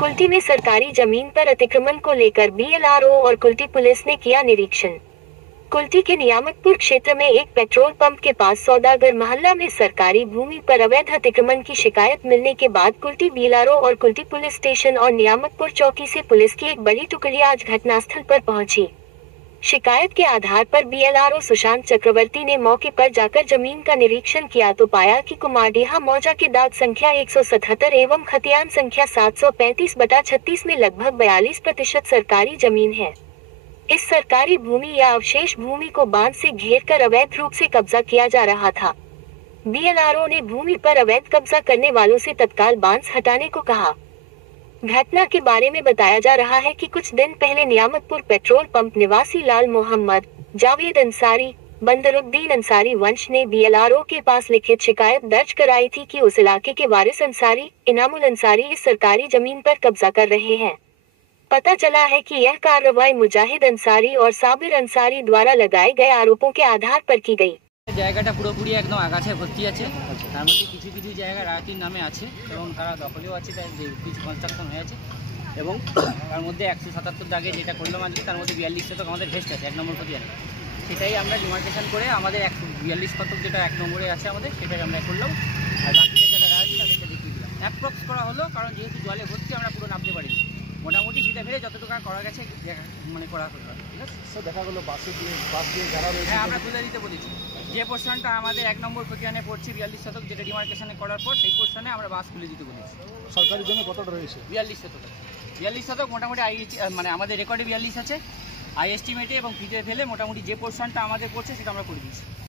कुल्टी में सरकारी जमीन पर अतिक्रमण को लेकर बीएलआरओ और कुल्टी पुलिस ने किया निरीक्षण। कुल्टी के नियामतपुर क्षेत्र में एक पेट्रोल पंप के पास सौदागर मोहल्ला में सरकारी भूमि पर अवैध अतिक्रमण की शिकायत मिलने के बाद कुल्टी बीएलआरओ और कुल्टी पुलिस स्टेशन और नियामतपुर चौकी से पुलिस की एक बड़ी टुकड़ी आज घटनास्थल पर पहुंची। शिकायत के आधार पर बीएलआरओ सुशांत चक्रवर्ती ने मौके पर जाकर जमीन का निरीक्षण किया तो पाया कि कुमारडीहा मौजा के दाग संख्या 177 एवं खतियान संख्या 735/36 में लगभग 42% सरकारी जमीन है। इस सरकारी भूमि या अवशेष भूमि को बांध से घेरकर अवैध रूप से कब्जा किया जा रहा था। बीएलआरओ ने भूमि पर अवैध कब्जा करने वालों से तत्काल बांध हटाने को कहा। घटना के बारे में बताया जा रहा है कि कुछ दिन पहले नियामतपुर पेट्रोल पंप निवासी लाल मोहम्मद, जावेद अंसारी, बंदरुद्दीन अंसारी वंश ने बीएलआरओ के पास लिखित शिकायत दर्ज कराई थी कि उस इलाके के वारिस अंसारी, इनामुल अंसारी इस सरकारी जमीन पर कब्जा कर रहे हैं। पता चला है कि यह कार्रवाई मुजाहिद अंसारी और साबिर अंसारी द्वारा लगाए गए आरोपों के आधार पर की गई। জায়গাটা পুরোপুরি একদম আগাছে ভর্তি আছে, তার মধ্যে কিছু কিছু জায়গা রায়তির নামে আছে এবং তারা দখলেও আছে, তাই কিছু কনস্ট্রাকশন হয়ে আছে এবং তার মধ্যে 177 দাগে যেটা করলাম আজকে তার মধ্যে 42 শতক আমাদের ভেস্ট আছে 1 নম্বর খতিয়ানে। সেটাই আমরা ডিমার্কেশন করে আমাদের 142 শতক যেটা 1 নম্বরে আছে আমাদের সেটাই আমরা করলাম, আর বাকি যেটা রায়তি তাদেরকে দেখিয়ে দিলাম। অ্যাপ্রক্স করা হলো, কারণ যেহেতু জলে ভর্তি আমরা পুরো নামতে পারিনি, মোটামুটি ফিরে ফিরে যতটুকু করা গেছে মানে করা হলো। ঠিক আছে স্যার, দেখা গেলো বাস দিয়ে যারা রয়েছে হ্যাঁ আমরা তুলে দিতে বলেছি। যে পোর্শনটা আমাদের 1 নম্বর খতিয়ানে পড়ছে 42 শতক, যেটা ডিমার্কেশনে করার পর সেই পোর্শনে আমরা বাস খুলে দিতে বলেছি। সরকারি জমি কতটা রয়েছে? 42 শতক। 42 শতক মোটামুটি মানে আমাদের রেকর্ডে 42 আছে, আই এস্টিমেটে এবং ফিতে ফেলে মোটামুটি যে পোর্শনটা আমাদের পড়ছে সেটা আমরা করে দিয়েছি।